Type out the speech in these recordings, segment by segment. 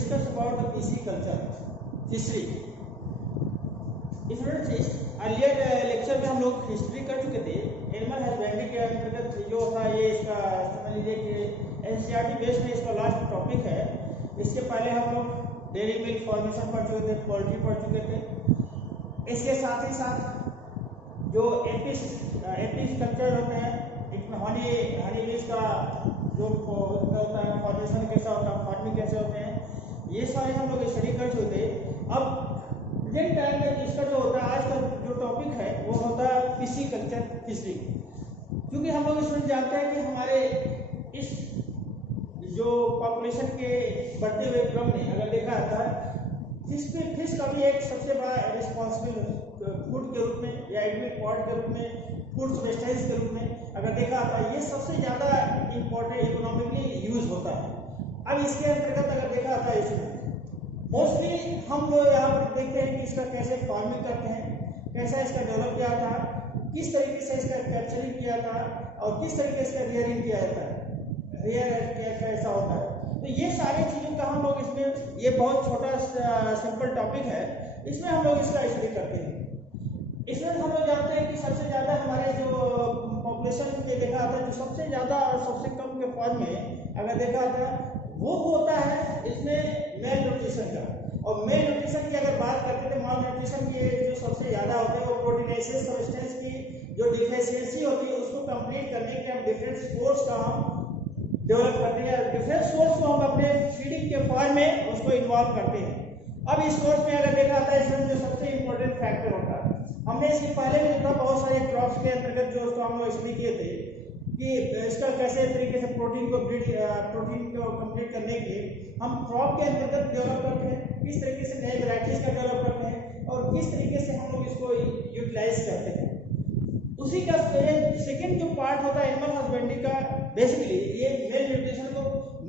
discuss about the pisciculture, fishery. Students, earlier lecture में हम लोग हिस्ट्री कर चुके थे। एनिमल हस्बेंड्री के अंतर्गत जो था ये इसका समझ लीजिए कि एनसीईआरटी बेस्ड में इसका लास्ट टॉपिक है। इसके पहले हम लोग डेयरी मिल्क फॉर्मेशन पढ़ चुके थे, पोल्ट्री पढ़ चुके थे। इसके साथ ही साथ जो एपिकल्चर होते हैं, इसमें हनी बीज का जो होता है, फॉर्मेशन कैसा होता है, फार्मिंग कैसे होते हैं, ये सारे हम लोग स्टडी कर चुके थे। अब प्रेजेंट टाइम में इसका जो होता है, आज का जो टॉपिक है वो होता है पिस्सीकल्चर, फिशरी। क्योंकि हम लोग इसमें जानते हैं कि हमारे इस जो पॉपुलेशन के बढ़ते हुए क्रम में अगर देखा जाता है, फिश का भी एक सबसे बड़ा रिस्पॉन्सिबल फूड के रूप में या एडमिट पॉट के रूप में, फूड सब्सटेंस के रूप में अगर देखा जाता है, ये सबसे ज़्यादा इम्पोर्टेंट इकोनॉमिकली यूज होता है। अब इसके अंतर्गत अगर देखा जाता है, इसमें मोस्टली हम लोग यहाँ पर देखते हैं कि इसका कैसे फार्मिंग करते हैं, कैसा इसका डेवलप किया था, किस तरीके से इसका कैप्चरिंग किया था और किस तरीके से इसका रियरिंग किया जाता है, रियर कैसा होता है। तो ये सारी चीज़ों का हम लोग इसमें, ये बहुत छोटा सिंपल टॉपिक है, इसमें हम लोग इसका स्टडी करते हैं। इसमें हम लोग जानते हैं कि सबसे ज़्यादा हमारे जो पॉपुलेशन के देखा जाता है, जो सबसे ज़्यादा और सबसे कम के फॉर्म में अगर देखा जाता है वो होता है इसमें मेल न्यूट्रिशन का। और मेल न्यूट्रिशन की अगर बात करते हैं तो माल न्यूट्रिशन की जो सबसे ज़्यादा होते हैं वो प्रोटीनेशियस सब्सटेंस की जो डिफिशियंसी होती है उसको कंप्लीट करने के हम डिफरेंट सोर्स का हम डेवलप करते हैं, डिफरेंट सोर्स को हम अपने फीडिंग के फॉर्म में उसको इन्वॉल्व करते हैं। अब इस कोर्स में अगर देखा जाता है, इसमें जो सबसे इम्पोर्टेंट फैक्टर होता है, हमने इसके पहले भी देखा बहुत सारे क्रॉप्स के अंतर्गत जो उसको हम लोग स्टडी किए थे कि इसका कैसे तरीके से प्रोटीन को कंप्लीट करने के लिए हम क्रॉप के अंतर्गत डेवलप करते हैं, किस तरीके से नए वैराइटीज का डेवलप करते हैं और किस तरीके से हम लोग इसको यूटिलाइज करते हैं। उसी का सेकेंड जो पार्ट होता है एनिमल हस्बेंड्री का, बेसिकली ये मेल न्यूट्रिशन को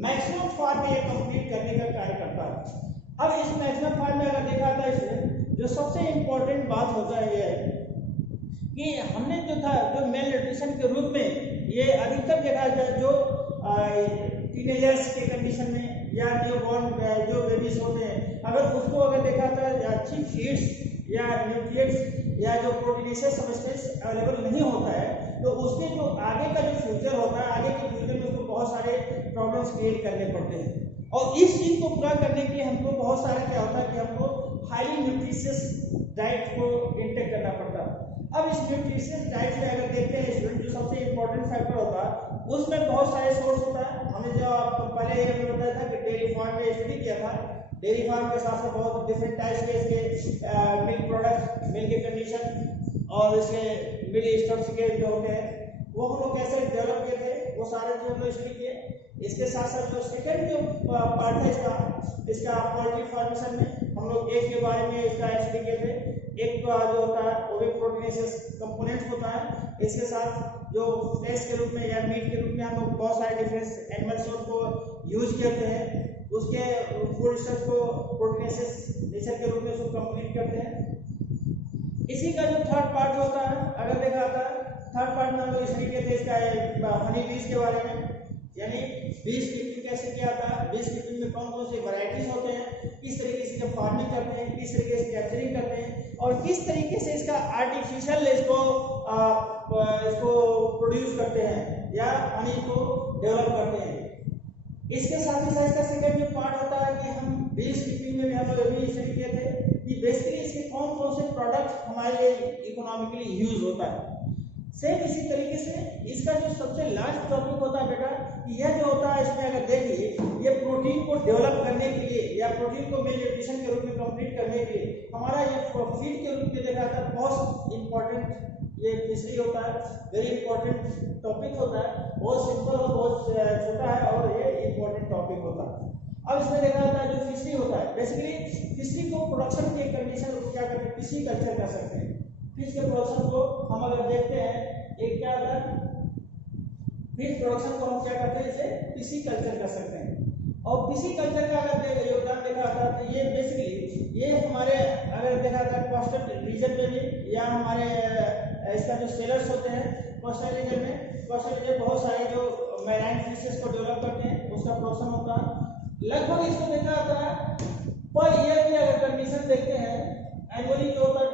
मैक्सिमम फॉर्म में ये कंप्लीट करने का कार्य करता है। अब इस मैक्सिमम फॉर्म में अगर देखा था, इसमें जो सबसे इम्पोर्टेंट बात होता है ये है कि हमने जो था जो मेल न्यूट्रिशन के रूप में ये अधिकतर देखा जाए जो टीनेजर्स के कंडीशन में या न्यूबॉर्न जो बेबीज होते हैं, अगर उसको अगर देखा था अच्छी फीड्स या न्यूट्रिएंट्स या जो प्रोटीनेशियस सब्सटेंस अवेलेबल नहीं होता है, तो उसके जो आगे का जो फ्यूचर होता है, आगे के फ्यूचर में उसको बहुत सारे प्रॉब्लम्स क्रिएट करने पड़ते हैं। और इस चीज़ को पूरा करने के लिए हमको बहुत सारे क्या होता है कि हमको हाईली न्यूट्रिशियस डाइट को इंटेक करना पड़ता है। अब इस न्यूट्रिशियस डाइट में अगर देखते हैं स्टूडेंट, जो सबसे इम्पोर्टेंट फैक्टर होता है उसमें बहुत सारे सोर्स होता है। हमने जो आपको पहले हमने बताया था कि डेयरी फार्म में स्टडी किया था, डेयरी फार्म के साथ साथ बहुत डिफरेंट टाइप्स के इसके मिल्क प्रोडक्ट, मिल्क के कंडीशन और इसके मिल्क स्टॉक्स के जो होते हैं वो हम लोग कैसे डेवलप किए थे, वो सारे जो हम लोग स्टडी किए। इसके साथ साथ जो सेकेंड जो पार्ट है इसका पोल्ट्री फार्मेशन में हम लोग एग के बारे में इसका स्टडी किए थे। एक जो होता है वो भी प्रोटीनेशियस कंपोनेंट होता है। इसके साथ जो फ्लेश के रूप में या मीट के रूप में हम लोग बहुत सारे डिफरेंट एनिमल सोर्स को यूज करते हैं, उसके फूड स्टफ को प्रोटीनेशियस नेचर के रूप में उसको कंप्लीट करते हैं। इसी का जो थर्ड पार्ट होता है, अगर देखा जाता है थर्ड पार्ट में हम लोग स्टडी किए थे इसका हनी बीज के बारे में, यानी बीज कीपिंग कैसे किया था, बीज कीपिंग में कौन कौन से वैराइटीज होते हैं, किस तरीके से फार्मिंग करते हैं, किस तरीके से कैप्चरिंग करते हैं और किस तरीके से इसका आर्टिफिशियल इसको प्रोड्यूस करते हैं या हनी को डेवलप करते हैं। इसके साथ ही साथ इसका सेकंड जो पार्ट होता है कि हम बीज कीपिंग में भी हम लोग अभी स्टडी किए थे कि बेसिकली इसके कौन कौन से प्रोडक्ट हमारे लिए इकोनॉमिकली यूज होता है। सेम इसी तरीके से इसका जो सबसे लास्ट टॉपिक होता है बेटा, यह जो होता है इसमें अगर देखिए ये प्रोटीन को डेवलप करने के लिए या प्रोटीन को मेल न्यूट्रिशन के रूप में कंप्लीट करने के लिए हमारा ये फीड के रूप में देखा था बहुत इंपॉर्टेंट ये फिशरी होता है, वेरी इंपॉर्टेंट टॉपिक होता है, बहुत सिंपल और बहुत छोटा है और ये इंपॉर्टेंट टॉपिक होता है। अब इसमें देखा जाता है जो फिशरी होता है, बेसिकली फिशरी को प्रोडक्शन के कंडीशन को क्या करते हैं, पिस्सीकल्चर कर सकते हैं। फिश के प्रोडक्शन को हम अगर देखते हैं, एक क्या होता है फिश प्रोडक्शन को हम क्या करते हैं, इसे पिस्सीकल्चर कर सकते हैं। और पिस्सीकल्चर का अगर योगदान देखा जाता है तो ये बेसिकली ये हमारे अगर देखा जाता है कोस्टल रीजन में भी या हमारे इसका जो सेलर्स होते हैं कोस्टल रीजन में, कोस्टल रीजन बहुत सारे जो मैराइन फिशेस को डेवलप करते हैं उसका प्रोडक्शन होता है। लगभग इसको देखा जाता है देखते हैं एनुअली जो होता है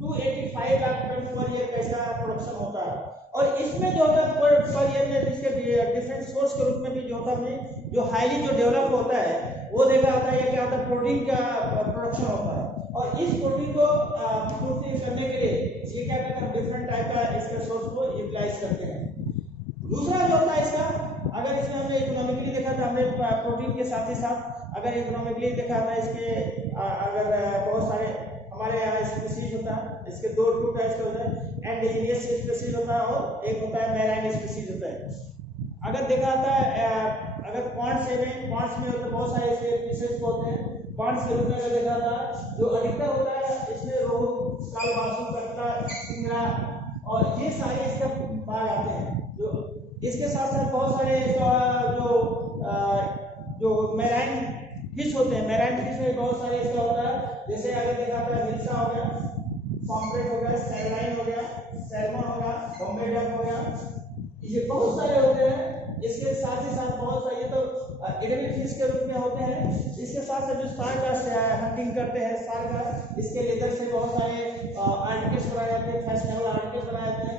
285 लाख टन पर ईयर का इसका प्रोडक्शन होता है। और इसमें जो होता है पर ईयर में इसके डिफरेंट सोर्स के रूप में भी जो होता है जो हाईली जो डेवलप होता है वो देखा जाता है, क्या होता है प्रोटीन का प्रोडक्शन होता है। और इस प्रोटीन को पूर्ति करने के लिए ये क्या करते हैं, डिफरेंट टाइप का इसके सोर्स को यूटिलाइज करते हैं। दूसरा जो होता है इसका, अगर इसमें हमने इकोनॉमिकली देखा था, हमने प्रोटीन के साथ ही साथ अगर इकोनॉमिकली देखा था इसके अगर बहुत सारे हमारे यहाँ स्पीसीज होता है, इसके दो टाइप्स के होता है, एंडोजीनियस स्पीसीज होता है और एक होता है मैराइन स्पीसीज होता है। अगर देखा जाता है अगर पॉन्ड्स में होते बहुत सारे ऐसे फिशेज होते हैं। पॉन्ड्स के रूप में अगर देखा था जो अधिकतर होता है इसमें रोहू, कालबासु, कटला, सिंगड़ा और ये सारे इसके भाग आते हैं। जो इसके साथ साथ बहुत सारे जो मैराइन फिश होते हैं, मैराइन फिश में बहुत सारे इसका होता है। जैसे अगर देखा था हिल्सा हो गया, पॉम्फ्रेट हो गया, सैरलाइन हो गया, सैल्मन हो गया, बॉम्बे डक हो गया, ये बहुत सारे होते हैं। इसके साथ ही साथ बहुत सारे तो एडमी फिश के रूप में होते हैं। इसके साथ साथ जो शार्क का हंटिंग करते हैं, शार्क का इसके लेदर से बहुत सारे आर्टिकल्स बनाए जाते हैं, फैशनेबल आर्टिकल्स बनाए जाते हैं।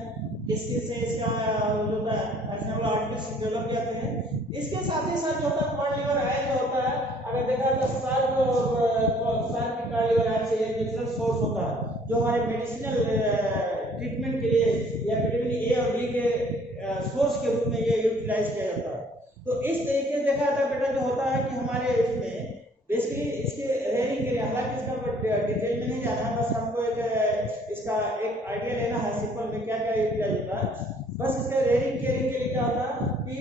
इसके से इसका जो होता है फैशनेबल आर्टिकल्स डेवलप किए जाते हैं। इसके साथ ही साथ जो होता है कॉड लिवर ऑयल जो होता है, अगर देखा तो शार्क की कॉड लिवर ऑयल से नेचुरल सोर्स होता है जो हमारे मेडिसिनल ट्रीटमेंट के लिए या विटामिन ए और बी के सोर्स के रूप में ये यूटिलाइज किया जाता है। तो इस तरीके से देखा जाता है बेटा जो होता है कि हमारे इसमें बेसिकली इसके रेयरिंग के लिए, हालांकि इसका डिटेल में नहीं जाना, बस हमको इसका एक आइडिया लेना है सिंपल में क्या क्या यूटिलाइज होता है। बस इसका रेयरिंग के लिए क्या होता है कि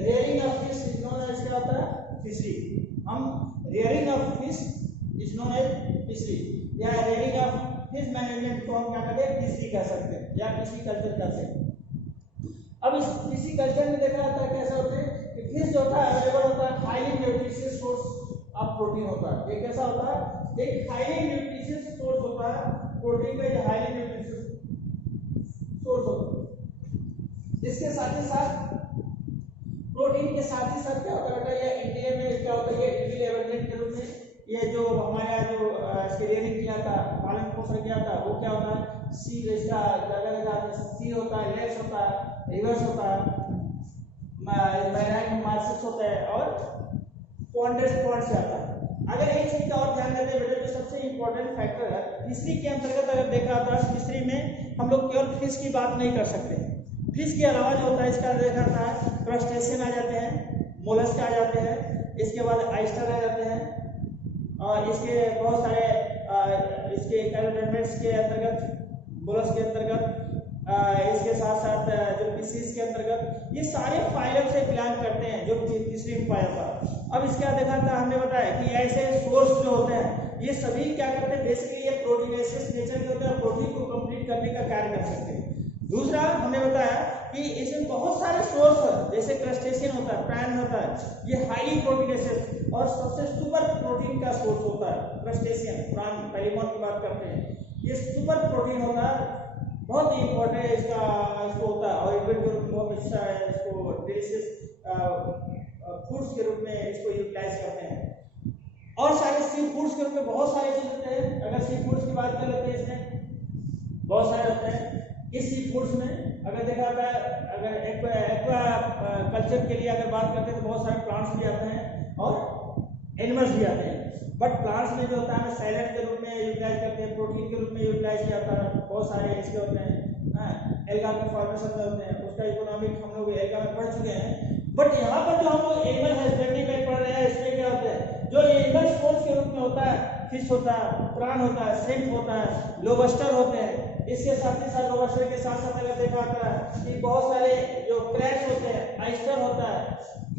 rearing of fish is known as क्या होता है फिशरी। हम rearing of fish is known as fishery या रेयरिंग ऑफ फिश मैनेजमेंट को हम क्या कहते हैं फिशरी कह सकते हैं या फिशरी कल्चर कह सकते हैं। अब इस फिशरी कल्चर में देखा जाता है कैसा होता है कि फिश जो होता है अवेलेबल होता है highly nutritious source of protein होता है। ये कैसा होता है, एक हाईली न्यूट्रिशियस सोर्स होता है प्रोटीन का, एक हाईली न्यूट्रिशियस सोर्स होता है। इसके साथ ही साथ प्रोटीन के साथ ही साथ क्या होता है, ये इंडिया में क्या होता है, ये इजिली एवेलेबल के रूप में ये जो हमारे यहाँ जो इसके रेयरिंग किया था, पालन पोषण किया था, वो क्या होता है सी इसका सी होता है, लेस होता है, रिवर्स होता है, मैराइन मार्सेस होता है और पॉन्डेस पॉन्ड से आता है। अगर एक चीज का और ध्यान देते हैं बेटा, जो सबसे इंपॉर्टेंट फैक्टर है फिशरी के अंतर्गत अगर देखा जाता है, फिशरी में हम लोग केवल फिश की बात नहीं कर सकते। फिश के अलावा जो होता है इसका देखा जाता है क्रस्टेशियन आ जाते हैं, मोलस्क आ जाते हैं, इसके बाद आइस्टर आ जाते हैं और इसके बहुत सारे इसके कैलोडेर्मेट्स के अंतर्गत, मोलस्क के अंतर्गत, इसके साथ साथ जो फिशेस के अंतर्गत, ये सारे फाइलम से बिलोंग करते हैं जो फिशरी में पाया जाता है। अब इसका देखा था हमने बताया कि ऐसे सोर्स जो होते हैं ये सभी क्या करते हैं, बेसिकली ये प्रोटीनेशियस नेचर के होते हैं, प्रोटीन को कंप्लीट करने का कार्य कर सकते हैं। दूसरा हमने बताया कि इसमें बहुत सारे सोर्स है, जैसे क्रस्टेशियन होता है, प्रैन होता है, ये हाईली प्रोटीनेशियस और सबसे सुपर प्रोटीन का सोर्स होता है क्रस्टेशियन, प्रैन, पैलिमॉन की बात करते हैं, ये सुपर प्रोटीन होता है, बहुत ही इंपॉर्टेंट इसको होता है और इवेंट के रूप में बहुत अच्छा है, इसको डिलीशियस फूड्स के रूप में इसको यूटिलाइज करते हैं। और सारे सी फूड्स के रूप में बहुत सारे चीज होते हैं। अगर सी फूड्स की बात कर लेते हैं, इसमें बहुत सारे होते हैं। इस सी फूड्स में अगर देखा जाता है, अगर एक्वा कल्चर के लिए अगर बात करते हैं तो बहुत सारे प्लांट्स भी आते हैं और एनिमल्स भी आते हैं। बट प्लांट्स में जो होता है सैलेड के रूप में यूटिलाइज करते हैं, प्रोटीन के रूप में यूटिलाइज किया जाता है, बहुत सारे इसके होते हैं, एल्गा के फॉर्मेशन में होते हैं, उसका इकोनॉमिक हम लोग एल्गा में पढ़ चुके हैं। बट यहाँ पर जो हम लोग एनिमल हस्बेंड्री में पढ़ रहे हैं, इसमें क्या होता है, जो एनिमल सोर्स के रूप में होता है, फिश होता है, प्राण होता है, श्रिम्प होता है, लोबस्टर होते हैं। इसके साथ ही साथ लोबस्टर के साथ साथ अगर देखा जाता है कि बहुत सारे जो क्रैब्स होते हैं, आइस्टर होता है,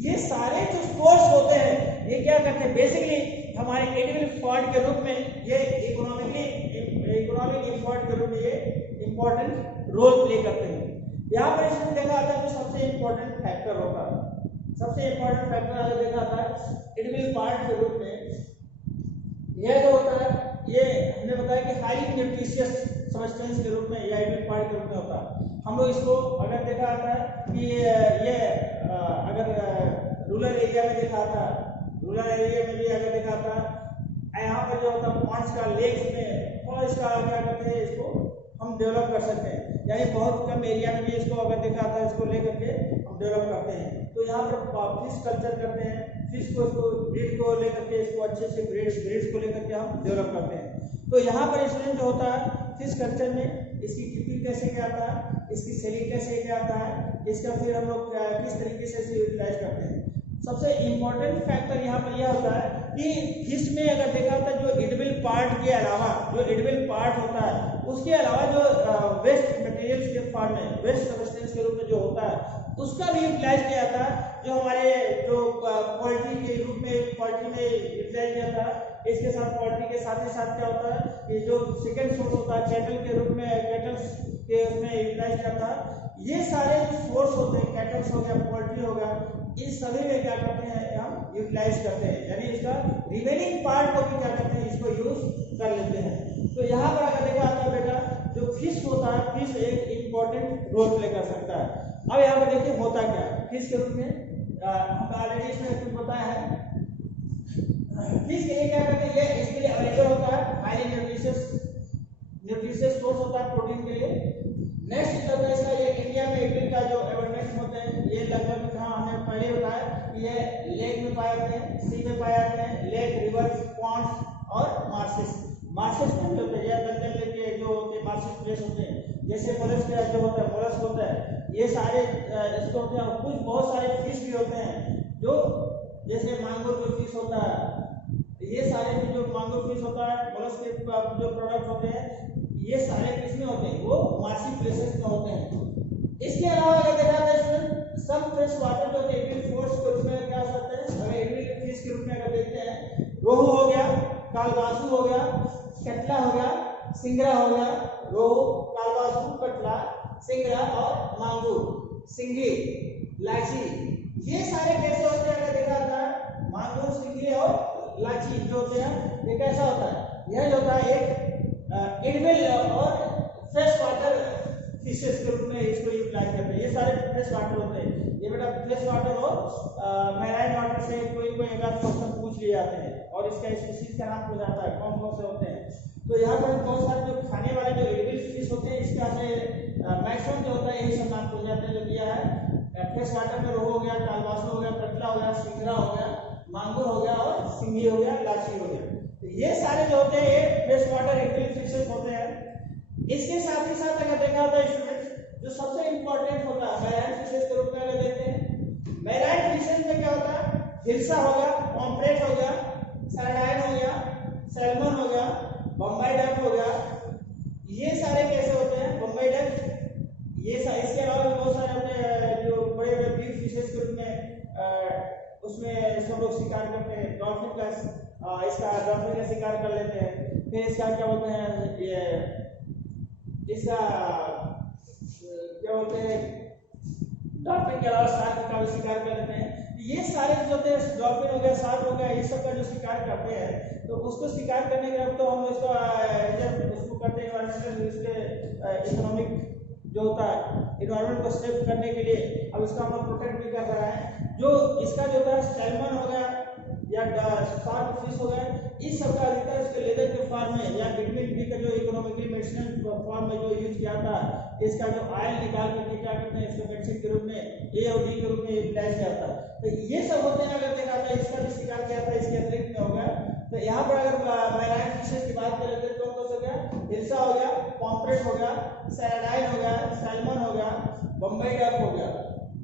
ये सारे जो सोर्स होते हैं ये क्या करते हैं, बेसिकली हमारे एडिबल फूड के रूप में ये इकोनॉमिक इम्पोर्ट के रूप में ये इंपॉर्टेंट रोल प्ले करते हैं। यहाँ पर इसमें देखा जाता है जो सबसे इंपॉर्टेंट फैक्टर होता है, सबसे इंपॉर्टेंट फैक्टर अगर देखा जाता है एडिबल पार्ट के रूप में यह जो होता है, ये हमने बताया कि हाईली न्यूट्रिशियस सब्सटेंस के रूप में या एडिबल पार्ट के रूप में होता है। हम लोग इसको अगर देखा जाता है कि ये अगर रूरल एरिया में देखा था, रूरल एरिया में भी अगर देखा था, यहाँ पर जो होता है पॉन्ड्स का, लेक्स में, और इसका क्या करते हैं, इसको हम डेवलप कर सकते हैं। यानी बहुत कम एरिया में भी इसको अगर देखा था, इसको लेकर के हम डेवलप करते हैं। तो यहाँ पर फिश कल्चर करते हैं, फिश को इसको ब्रीड को लेकर के इसको अच्छे से ब्रीड्स को लेकर के हम डेवलप करते हैं। तो यहाँ पर स्टूडेंट जो होता है फिश कल्चर में इसकी कीपिंग कैसे क्या आता है, इसकी सेलिंग कैसे क्या आता है, इसका फिर हम लोग किस तरीके से इसे यूटिलाइज करते हैं। सबसे इम्पोर्टेंट फैक्टर यहाँ पर यह होता है कि फिश में अगर देखा होता है जो एडिबल पार्ट के अलावा, जो एडिबल पार्ट होता है उसके अलावा जो वेस्ट मटेरियल्स के फॉर्म में, वेस्ट सब्सटेंस के रूप में जो होता है उसका भी यूटिलाइज किया जाता है, जो हमारे जो पोल्ट्री के रूप में पोल्ट्री में यूटिलाइज किया जाता है। इसके साथ पोल्ट्री के साथ ही साथ क्या होता है कि जो सेकेंड सोर्स होता है कैटल के रूप में, कैटल्स के उसमें यूटिलाइज करता है। ये सारे जो सोर्स होते हैं, कैटल्स हो गया, पोल्ट्री हो गया, इस सभी में क्या करते हैं हम यूटिलाइज करते हैं, यानी इसका रिमेनिंग पार्ट को भी क्या करते हैं, इसको यूज कर लेते हैं। तो यहाँ पर अगर देखा आता है बेटा जो फिश होता है, फिश एक इम्पोर्टेंट रोल प्ले कर सकता है। अब यहाँ पर देखिए होता क्या है फिश के रूप में, हमको ऑलरेडी इसमें कुछ पता है। फिश के लिए क्या करते हैं, ये इसके लिए अवेलेबल होता है, हाईली न्यूट्रिशियस सोर्स होता है प्रोटीन के लिए। नेक्स्ट होता है इसका, ये इंडिया में एग्री का जो एबंडेंस होते हैं, ये लगभग कहाँ हमने पहले बताया कि ये लेक में पाए जाते हैं, सी में पाए जाते हैं, लेक, रिवर्स, पॉन्ड्स और मार्शेस। मार्शेस में होते हैं, ये दलदल के जो होते हैं मार्शेस प्लेस होते हैं, जैसे मोलस्क जो होता है, मोलस्क होता है, ये सारे इसको होते हैं। कुछ बहुत सारे फिश भी होते हैं जो जैसे मांगुर जो फिश होता है, ये सारे जो मांगुर फिश होता है, मोलस्क के जो प्रोडक्ट होते हैं, ये सारे किस में होते हैं, वो मार्शी प्लेसेस में होते हैं। इसके अलावा अगर देखा जाए स्टूडेंट सम फ्रेश वाटर जो एविल फोर्स के रूप में क्या होते हैं, अगर एविल फिश के रूप में अगर देखते हैं, रोहू हो गया, कालबासु हो गया, कटला हो गया, सिंगरा हो गया, रोहू, कालबासु, कटला, सिंगरा और मांगुर, सिंगी, लाची, ये सारे कैसे होते हैं अगर देखा जाता है, मांगुर, सिंगी और लाची जो होते हैं ये कैसा होता है, यह जो होता है एक एडिबल और फ्रेश वाटर फिशेस के रूप में इसको यूटिलाइज करते हैं। ये सारे फ्रेश वाटर होते हैं। ये बेटा फ्रेश वाटर और मैराइन वाटर से कोई एक आध क्वेश्चन पूछ लिए जाते हैं और इसका स्पीशीज का नाम पूछ जाता है, कौन कौन से होते हैं। तो यहाँ पर बहुत सारे जो खाने वाले जो एडिबल फिश होते हैं इसका से मैक्सिमम जो होता है यही सब नाम पूछ जाते हैं जो दिया है। फ्रेश वाटर में रोहू हो गया, कालबासु हो गया, कटला हो गया, सिंगरा हो गया, मांगुर हो गया और सिंगी हो गया, लाची हो गया। तो ये सारे जो होते हैं ये फ्रेश वाटर एडिबल फिशेस होते हैं। इसके साथ ही साथ अगर देखा होता है स्टूडेंट जो सबसे इंपॉर्टेंट होता है मैराइन फिशेस के रूप में अगर देखते हैं, मैराइन फिशेस में क्या होता है, हिल्सा हो गया, पॉम्फ्रेट हो गया, सार्डाइन हो गया, सैल्मन हो गया, बम्बई डक हो गया, ये सारे कैसे होते हैं, बम्बई डक, ये इसके अलावा भी बहुत सारे अपने जो बड़े बड़े बिग फिशेस के रूप में उसमें सब लोग शिकार करते हैं। डॉल्फिन का इसका डॉल्फिन का शिकार कर लेते हैं। फिर इसका क्या बोलते हैं, ये इसका क्या बोलते हैं, डॉल्फिन के अलावा शार्क का भी शिकार कर लेते हैं। ये सारे जो होते हैं, डॉल्फिन हो गया, शार्क हो गया, ये सब का जो शिकार करते हैं तो उसको शिकार करने के बाद तो हम इसको उसको करते हैं एनवायरमेंटल इसके इकोनॉमिक जो होता है इन्वायरमेंट को सेव करने के लिए। अब इसका हम प्रोटेक्ट भी कर रहे हैं। जो इसका जो होता है सैल्मन हो गया या शार्क फिश हो गया, इस सब का अधिकतर इसके लेदर के फॉर्म में या विटामिन बी का जो इकोनॉमिकली मेडिसिनल फॉर्म में जो यूज किया था, इसका जो ऑयल निकाल करके क्या करते हैं इसको मेडिसिन के रूप में ए और डी के रूप में यूटिलाइज किया जाता है। तो ये सब होते हैं अगर देखा जाए, इसका भी शिकार किया था, इसके अतिरिक्त में हो गया। तो यहाँ पर अगर मैराइन फिशेस की बात करें तो कौन कौन हो गया, हिल्सा हो गया, पॉम्फ्रेट हो गया, सैर्डाइन हो गया, सैल्मन हो गया, बम्बई डक हो गया,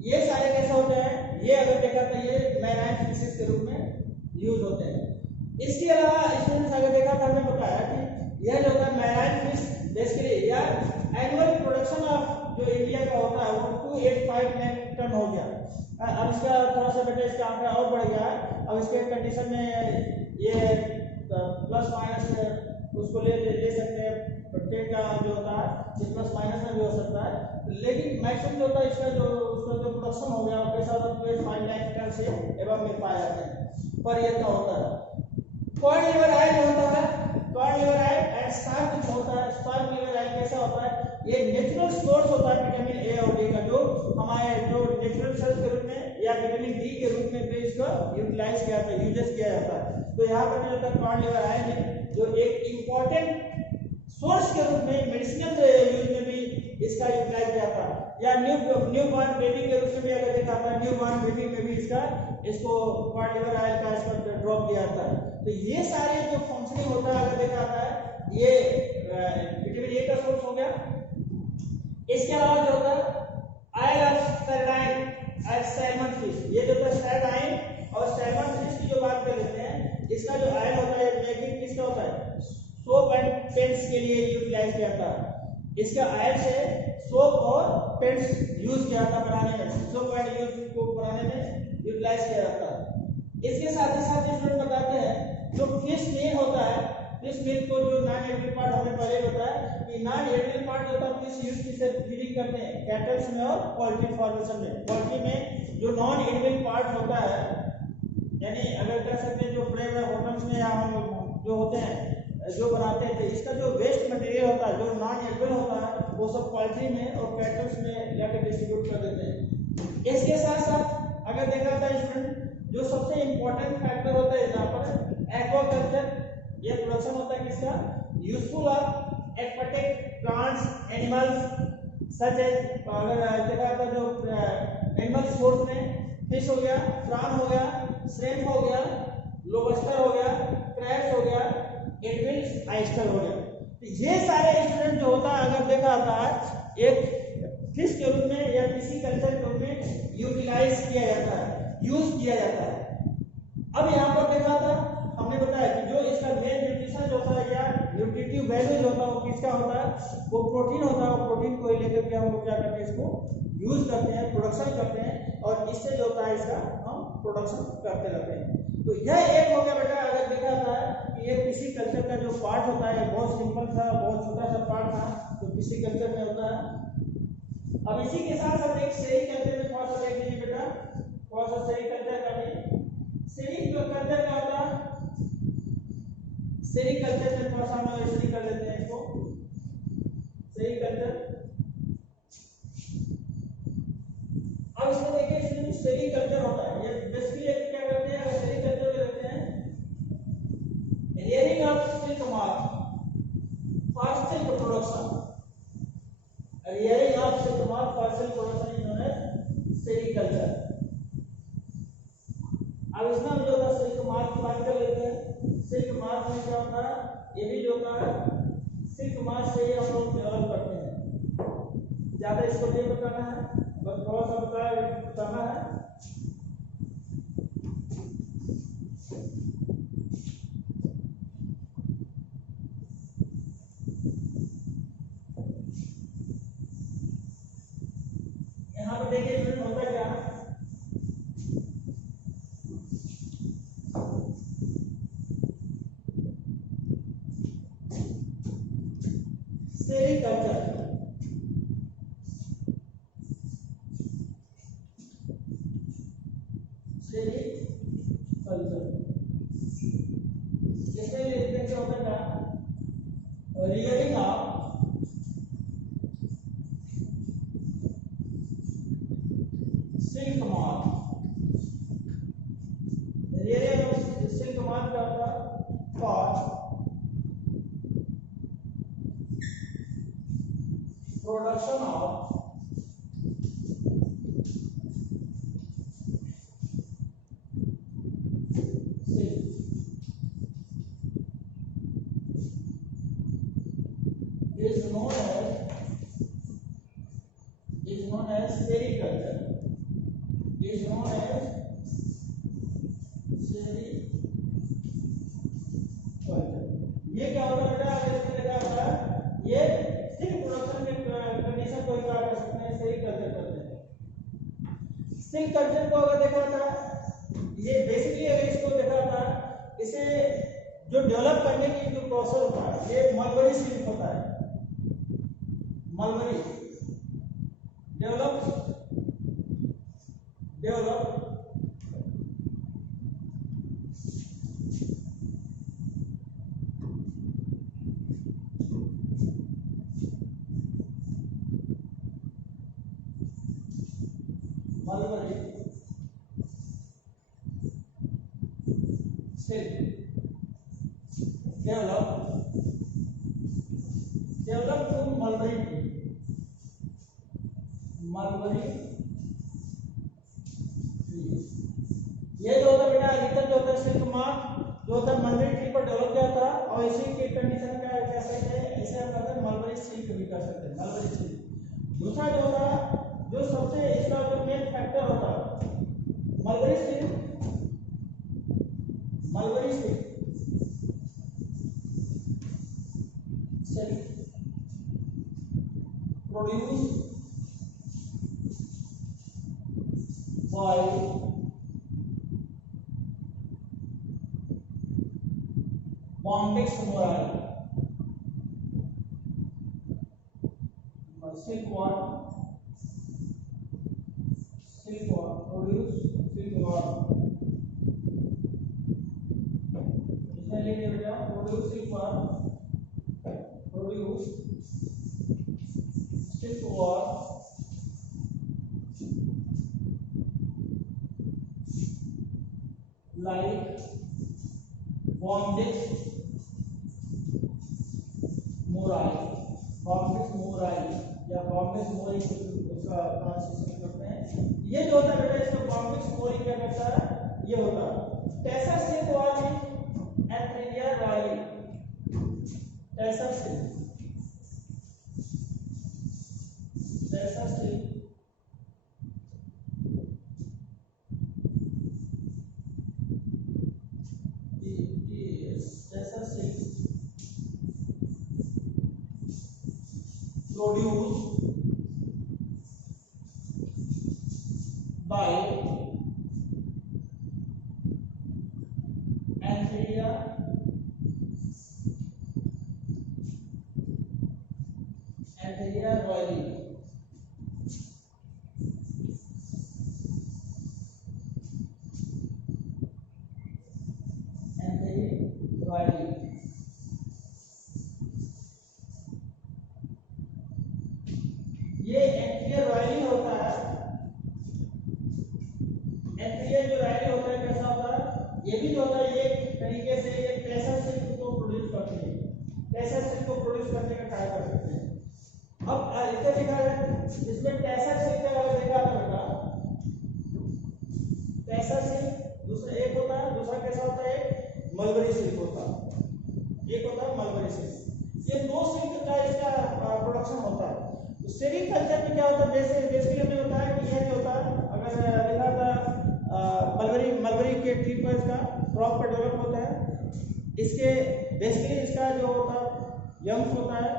ये सारे कैसे होते हैं, ये अगर देखा तो ये मैराइन फिशेस के रूप में यूज होते हैं। इसके अलावा स्टूडेंट्स अगर देखा था हमने बताया कि यह जो होता है मैराइन फिश बेसिकली या एनुअल प्रोडक्शन ऑफ जो इंडिया का होता है वो 285 लाख टन हो गया। अब इसका थोड़ा सा बेटा इसका आंकड़ा और बढ़ गया है। अब इसके कंडीशन में ये प्लस माइनस उसको ले सकते हैं, टेन का जो होता है ये प्लस माइनस में भी हो सकता है, लेकिन मैक्सिमम जो होता है इसका जो उसका जो प्रोडक्शन हो गया वो कैसा होता है 285 लाख टन से एवं में पाए जाते हैं पर ये का होता है। कॉर्ड लिवर ऑयल होता है, cod liver oil and starch होता है। स्टार्च लिवर ऑयल कैसा होता है, ये नेचुरल सोर्स होता है विटामिन ए और डी का, जो हमारे जो नेचुरल सेल्स के रूप में या विटामिन डी के रूप में भी इसको यूटिलाइज किया जाता है, यूजेस किया जाता है। तो यहाँ पर जो है कॉर्ड लिवर आयन है जो एक इम्पोर्टेंट सोर्स के रूप में मेडिसिनल यूज में भी इसका यूटिलाइज किया जाता है, या न्यू बॉर्न बेबी के रूप में भी अगर देखा जाता है, न्यू बॉर्न बेबी में भी इसको कॉर्ड लिवर आयल का इसको ड्रॉप दिया जाता है। तो ये सारे जो फंक्शनिंग होता है अगर देखा जाता है ये विटामिन ए का सोर्स हो गया। इसके अलावा जो होता है oil of saline as salmon fish, ये जो है सैलाइन और सैल्मन फिश की जो बात कर लेते हैं, इसका जो आयल होता है मेकिंग किसका होता है, सोप एंड पेंट्स के लिए यूटिलाइज किया जाता है। इसका आयल से सोप और पेंट्स यूज किया जाता है बनाने में, सोप एंड यूज को बनाने में यूटिलाइज किया जाता है। इसके साथ ही साथ स्टूडेंट बताते हैं जो फिश मील होता है, फिश मील को जो नॉन एडिबल पार्ट हमने पहले बताया कि नॉन एडिबल पार्ट होता है फिश यूज किसे फीडिंग करते हैं, कैटल्स में और पोल्ट्री फॉर्मेशन में। पोल्ट्री में जो नॉन एडिबल पार्ट होता है, यानी अगर कह सकते हैं जो फ्रेम होटल्स में या हम जो होते हैं जो बनाते हैं, तो इसका जो वेस्ट मटेरियल होता है जो नॉन एडिबल होता है वो सब पोल्ट्री में और कैटल्स में जाकर डिस्ट्रीब्यूट कर देते हैं। इसके साथ साथ अगर देखा जाए स्टूडेंट जो सबसे इंपॉर्टेंट फैक्टर होता है यहाँ पर एक्वाकल्चर, ये प्रोडक्शन होता है किसका, useful of aquatic plants animals such as, अगर देखा जाता है जो एनिमल सोर्स में फिश हो गया, प्रॉन हो गया, श्रिम्प हो गया, लोबस्टर हो गया, क्रैब्स हो गया, एडविल्स आयस्टर हो गया। तो ये सारे स्टूडेंट जो होता है अगर देखा जाता है एक फिश के रूप में या किसी कल्चर के रूप में यूटिलाइज किया जाता है, यूज किया जाता है। अब यहाँ पर देखा था हमने बताया कि जो इसका मेन न्यूट्रिशन जो होता है या न्यूट्रिटिव वैल्यू जो होता है वो किसका होता है, वो प्रोटीन होता है। वो प्रोटीन को लेकर के हम लोग क्या करते हैं, इसको यूज करते हैं, प्रोडक्शन करते हैं, और इससे जो होता है इसका हम प्रोडक्शन करते रहते हैं। तो यह एक हो गया बेटा, अगर देखा जाता है कि ये किसी कल्चर का जो पार्ट होता है बहुत सिंपल था, बहुत छोटा सा पार्ट था जो किसी कल्चर में होता है। अब इसी के साथ साथ एक सेरी कल्चर में थोड़ा सा देख लीजिए बेटा, थोड़ा सा सेरी कल्चर का भी, सेरी कल्चर का होता है, सेरी कल्चर में थोड़ा सा हम लोग स्टडी कर लेते हैं इसको। सेरी कल्चर, अब इसमें देखिए सेरी कल्चर होता है, ये बेसिकली क्या करते हैं, सेरी कल्चर में रहते हैं rearing of silk moth for silk production, rearing of silk moth for silk production is known as sericulture। अब इसमें हम जो होता है सिल्क मार्क की बात कर लेते हैं। सिल्क मार्क में क्या होता है, ये भी जो होता है सिल्क मार्क से ही हम लोग डेवलप करते हैं। ज्यादा इसको नहीं बताना है, बस थोड़ा सा बताना है। यहाँ पर देखिए होता क्या है, सेरीकल्चर, सेरीकल्चर इसमें लिखते हैं क्या होता है, rearing of silk moth, rearing of silk moth का होता है for production of is known as sericulture, is known as sericulture। ये क्या होता है बेटा, अगर इसमें लिखा होता है ये सिल्क प्रोडक्शन के कंडीशन को क्या कर सकते हैं, सेरीकल्चर करते हैं। सिल्क कल्चर को अगर देखा जाता है, ये बेसिकली अगर इसको देखा जाता है, इसे जो डेवलप करने की जो प्रोसेस होता है ये मलबरी सिल्क होता है। Mulberry develop mulberry develop to mulberry tree. Mulberry tree ये जो होता है बेटा अधिकतर जो होता है सिल्क मार्क जो होता है मलबरी ट्री पर डेवलप किया था और इसी की कंडीशन का कह सकते हैं इसे हम कहते हैं मलबरी सिल्क भी कह सकते हैं मलबरी सिल्क। दूसरा जो होता है जो सबसे इसका जो मेन फैक्टर होता है mulberry silk produce by Bombyx mori silkworm produce silkworm इसमें लिख दिया बेटा produce silkworm like Bombyx mori या Bombyx mori उसका ट्रांसलेशन करते हैं। ये जो होता है बेटा इसमें Bombyx mori क्या करता है ये होता है tasar silk Antheraea royally tasar silk produced by Antheria royale ये एंथेरिया रॉयली होता है। एंथेरिया जो रॉयली होता है कैसा होता है ये भी जो होता है एक तरीके से ये टेसर सिल्क को प्रोड्यूस करते हैं टेसर सिल्क को प्रोड्यूस करने का कार्य कर सकते हैं। अब इसे देखा है इसमें टेसर सिल्क का देखा था बेटा टेसर सिल्क दूसरा एक होता है दूसरा कैसा होता है मलबरी सिल्क होता है एक होता है मलबरी सिल्क। ये दो सिल्क का इसका प्रोडक्शन होता है। सेरीकल्चर में क्या होता है बेसिकली हमने बताया कि यह जो होता है अगर देखा था मलबरी के ट्री पर इसका क्रॉप पर डेवलप होता है इसके बेसिकली इसका जो होता है यंग होता है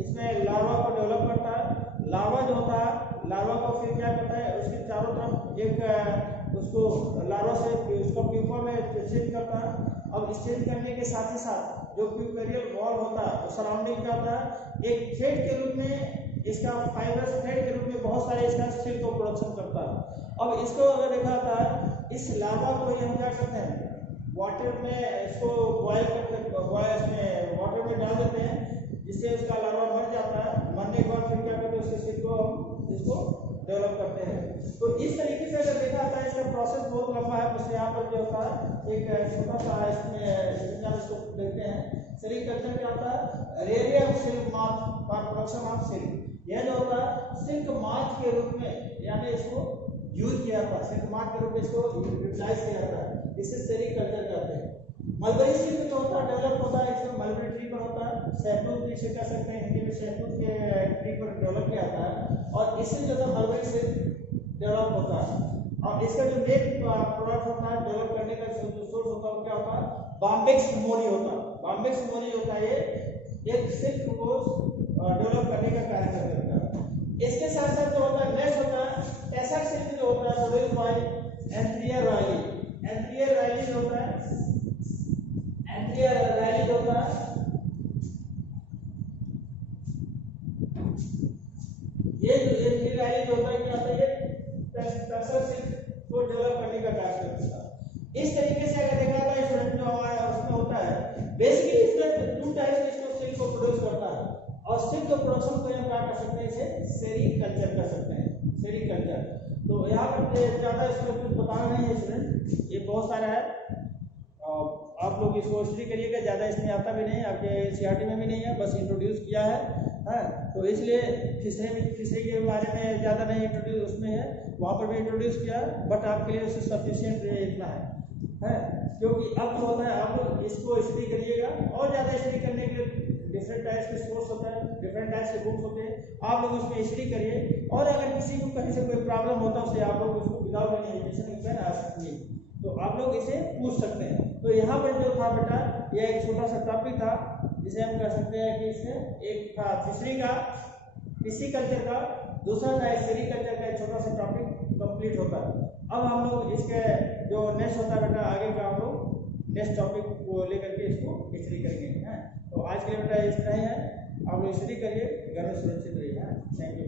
इसमें लार्वा को डेवलप करता है। लार्वा जो होता है लार्वा को फिर क्या करता है उसके चारों तरफ एक उसको लार्वा से उसको प्यूपा में चेंज करता है। अब चेंज करने के साथ ही साथ जो प्यूपेरियल वॉल होता है उस सराउंडिंग क्या होता है एक थ्रेड के रूप में इसका फाइबरस थ्रेड के रूप में बहुत सारे इसका सिल्क को प्रोडक्शन करता है। अब इसको अगर देखा जाता है इस लार्वा को हम क्या करते हैं वाटर में इसको बॉयल करके वाटर में डाल देते हैं जिससे उसका लार्वा मर जाता है। मरने के बाद फिर क्या करते हैं उसके सिल्क को हम इसको डेवलप करते हैं। तो इस तरीके से अगर देखा जाता है इसका प्रोसेस बहुत लंबा है। बस यहाँ पर जो होता है एक छोटा सा इसमें इसको देखते हैं। सेरीकल्चर क्या होता है रेडिया silk march for production of silk. यह जो होता है सिल्क मार्च के रूप में यानी इसको यूज किया था सिल्क मार्च के रूप में इसको यूटिलाइज किया था इसे सेरीकल्चर कहते हैं। मलबरी सिल्क जो होता है डेवलप होता है इसमें मलबरी ट्री पर होता है शहतूत ट्री से कह सकते हैं हिंदी में शहतूत के ट्री पर डेवलप किया जाता है और इससे जो है मलबरी सिल्क डेवलप होता है। और इसका जो मेन प्रोडक्ट होता है डेवलप करने का जो सोर्स होता है वो क्या होता है बॉम्बिक्स मोरी होता है। बॉम्बिक्स मोरी होता है ये एक सिल्क को डेवलप करने का कार्य करता है। इसके साथ साथ जो होता है नेक्स्ट होता है टेसर सिल्क जो होता है produce by Antheraea royally. Antheraea royally जो होता है एंथेरिया रॉयली जो होता है ये जो एंथेरिया रॉयली जो होता है क्या होता है टेसर सिल्क को डेवलप करने का कार्य करता है। इस तरीके से अगर देखा जाए स्टूडेंट जो हमारा उसमें होता है बेसिकली इसमें टू टाइप्स के सिल्क को प्रोड्यूस करता है और सिल्क के प्रोडक्शन को हम क्या कर सकते हैं इसे सेरीकल्चर कर सकते हैं सेरीकल्चर। तो यहाँ पर ज़्यादा इसमें कुछ बताना नहीं है स्टूडेंट ये बहुत सारा है। आप लोग इसको स्टडी करिएगा, ज़्यादा इसमें आता भी नहीं, आपके एनसीईआरटी में भी नहीं है, बस इंट्रोड्यूस किया है। तो इसलिए फिशरी के बारे में ज़्यादा नहीं इंट्रोड्यूस उसमें है, वहाँ पर भी इंट्रोड्यूस किया, बट आपके लिए उससे सफिशियंट इतना है। क्योंकि अब जो होता है आप इसको स्टडी करिएगा, और ज़्यादा स्टडी करने के लिए डिफरेंट टाइप्स के सोर्स होता है, डिफरेंट टाइप्स के बुक्स होते हैं, आप लोग उसमें स्टडी करिए। और अगर किसी को कहीं से कोई प्रॉब्लम होता है उससे आप लोग उसको without any education you can ask me, तो आप लोग इसे पूछ सकते हैं। तो यहाँ पर जो था बेटा, यह एक छोटा सा टॉपिक था जिसे हम कह सकते हैं कि इसमें एक था फिशरी का, पिस्सीकल्चर का, दूसरा था सेरीकल्चर का, एक छोटा सा टॉपिक कंप्लीट होता है। अब हम लोग इसके जो नेक्स्ट होता है बेटा, आगे का हम लोग नेक्स्ट टॉपिक को लेकर के इसको स्टडी करेंगे। तो आज के लिए बेटा इस तरह ही है, आप लोग स्टडी करिए, घर में सुरक्षित रहिए। Thank you.